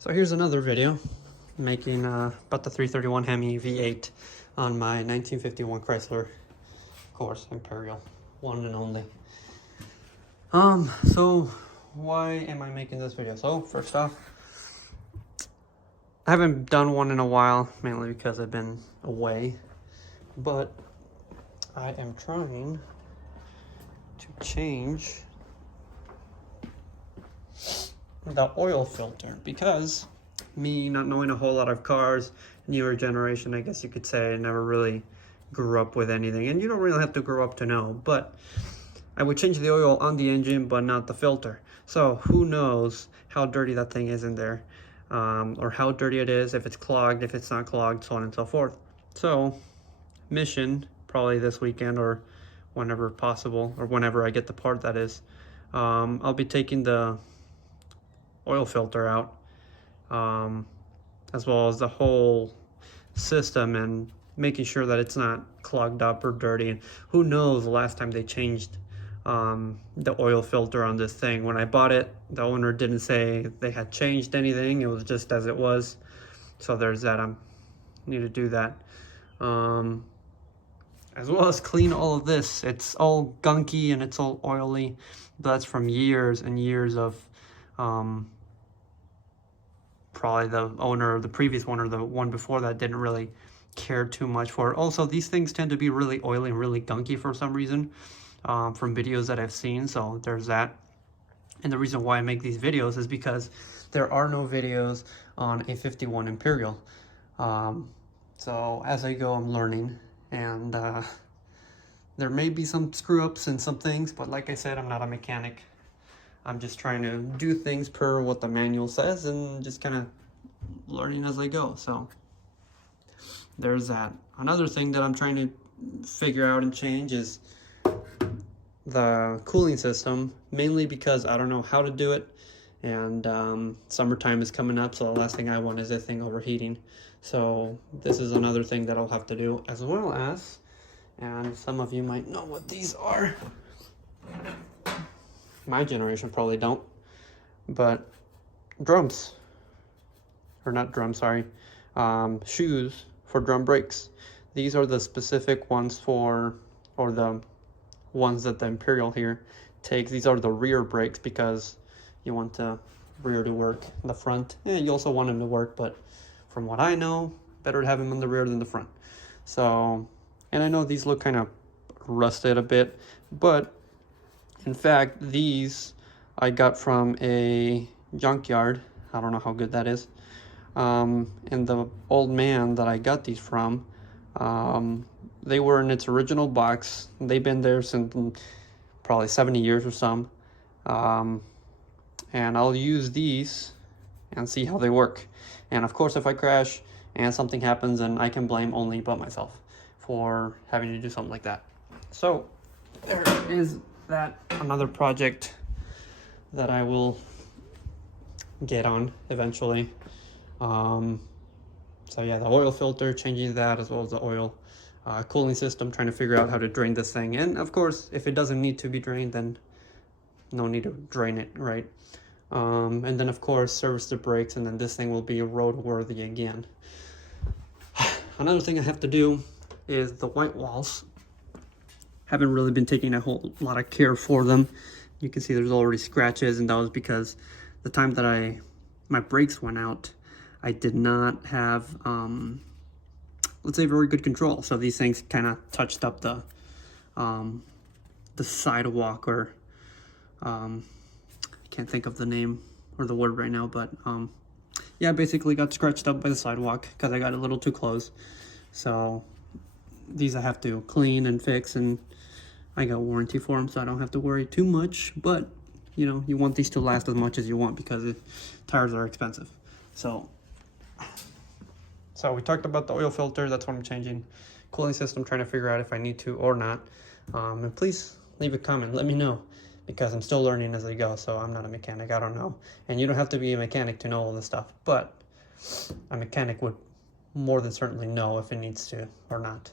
So here's another video making about the 331 Hemi V8 on my 1951 Chrysler, of course, Imperial, one and only. So why am I making this video? So first off, I haven't done one in a while, mainly because I've been away, but I am trying to change the oil filter, because me not knowing a whole lot of cars, newer generation, I guess you could say, I never really grew up with anything, and you don't really have to grow up to know, but I would change the oil on the engine but not the filter. So who knows how dirty that thing is in there, or how dirty it is, if it's clogged, if it's not clogged, so on and so forth. So mission probably this weekend or whenever possible, or whenever I get the part, that is, I'll be taking the oil filter out, as well as the whole system, and making sure that it's not clogged up or dirty. And who knows the last time they changed the oil filter on this thing. When I bought it, the owner didn't say they had changed anything. It was just as it was. So there's that. I need to do that, as well as clean all of this. It's all gunky and it's all oily, but that's from years and years of probably the owner, the previous one, or the one before that, didn't really care too much for it. Also, these things tend to be really oily and really gunky for some reason, from videos that I've seen. So there's that. And the reason why I make these videos is because there are no videos on a 51 Imperial. So as I go, I'm learning, and there may be some screw ups and some things, but like I said, I'm not a mechanic. I'm just trying to do things per what the manual says, and just kind of learning as I go. So there's that. Another thing that I'm trying to figure out and change is the cooling system, mainly because I don't know how to do it, and summertime is coming up, so the last thing I want is a thing overheating. So this is another thing that I'll have to do, as well as, and some of you might know what these are, my generation probably don't, but drums, or not drums, sorry, shoes for drum brakes. These are the specific ones for, or the ones that the Imperial here takes. These are the rear brakes, because you want the rear to work. The front, you also want them to work, but from what I know, better to have them in the rear than the front. So, and I know these look kind of rusted a bit, but in fact, these I got from a junkyard. I don't know how good that is. And the old man that I got these from, they were in its original box. They've been there since probably 70 years or some. And I'll use these and see how they work. And of course, if I crash and something happens, then I can blame only but myself for having to do something like that. So there is that, another project that I will get on eventually. So yeah, the oil filter, changing that, as well as the oil cooling system, trying to figure out how to drain this thing. And of course, if it doesn't need to be drained, then no need to drain it, right? And then of course, service the brakes, and then this thing will be roadworthy again. Another thing I have to do is the white walls. Haven't really been taking a whole lot of care for them. You can see there's already scratches, and that was because the time that my brakes went out, I did not have, let's say, very good control. So these things kind of touched up the sidewalk, or I can't think of the name or the word right now, but yeah, basically got scratched up by the sidewalk because I got a little too close. So these I have to clean and fix, and I got warranty for them, so I don't have to worry too much. But you know, you want these to last as much as you want, because tires are expensive. So we talked about the oil filter. That's what I'm changing. Cooling system, trying to figure out if I need to or not. And please leave a comment, let me know, because I'm still learning as I go. So I'm not a mechanic, I don't know, and you don't have to be a mechanic to know all this stuff, but a mechanic would more than certainly know if it needs to or not.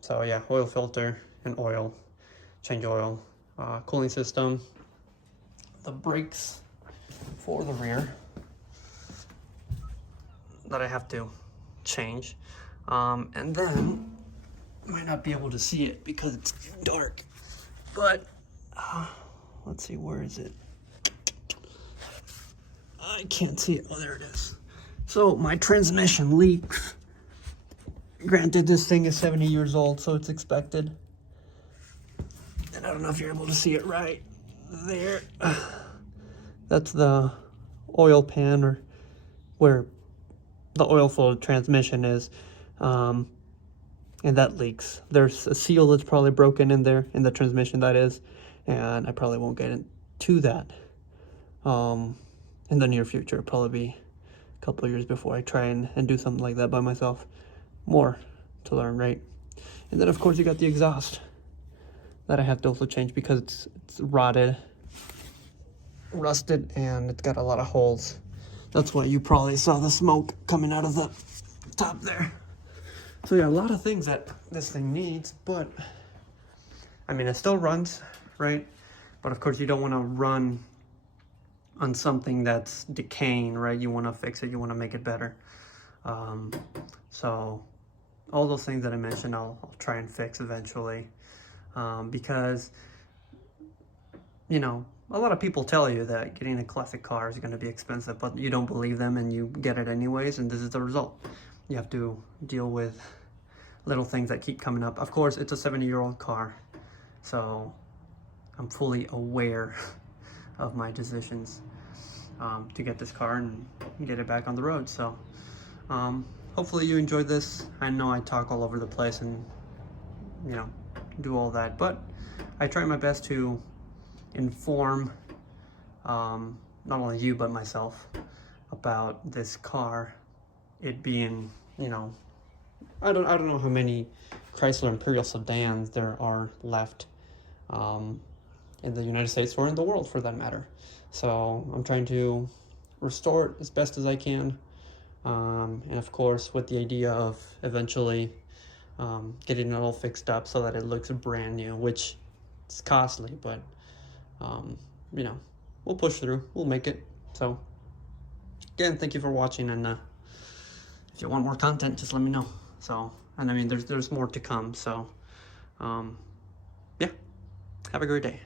So yeah, oil filter and oil, change oil, cooling system, the brakes for the rear, that I have to change. And then, might not be able to see it because it's dark, but let's see, where is it? I can't see it. Oh, there it is. So my transmission leaks. Granted, this thing is 70 years old, so it's expected. And I don't know if you're able to see it right there. That's the oil pan, or where the oil flow transmission is. And that leaks. There's a seal that's probably broken in there, in the transmission, that is. And I probably won't get into that in the near future. It'll probably be a couple of years before I try and do something like that by myself. More to learn, right? And then, of course, you got the exhaust that I have to also change because it's rotted, rusted, and it's got a lot of holes. That's why you probably saw the smoke coming out of the top there. So yeah, a lot of things that this thing needs, but I mean, it still runs, right? But of course, you don't want to run on something that's decaying, right? You want to fix it, you want to make it better. So all those things that I mentioned, I'll try and fix eventually. Because, you know, a lot of people tell you that getting a classic car is going to be expensive, but you don't believe them and you get it anyways, and this is the result. You have to deal with little things that keep coming up. Of course, it's a 70-year-old car, so I'm fully aware of my decisions to get this car and get it back on the road. So hopefully you enjoyed this. I know I talk all over the place and, you know, do all that, but I try my best to inform not only you but myself about this car. It being, you know, I don't know how many Chrysler Imperial sedans there are left in the United States or in the world for that matter. So I'm trying to restore it as best as I can, and of course with the idea of eventually getting it all fixed up so that it looks brand new, which is costly, but you know, we'll push through, we'll make it. So again, thank you for watching, and if you want more content, just let me know. So, and I mean, there's more to come. So yeah, have a great day.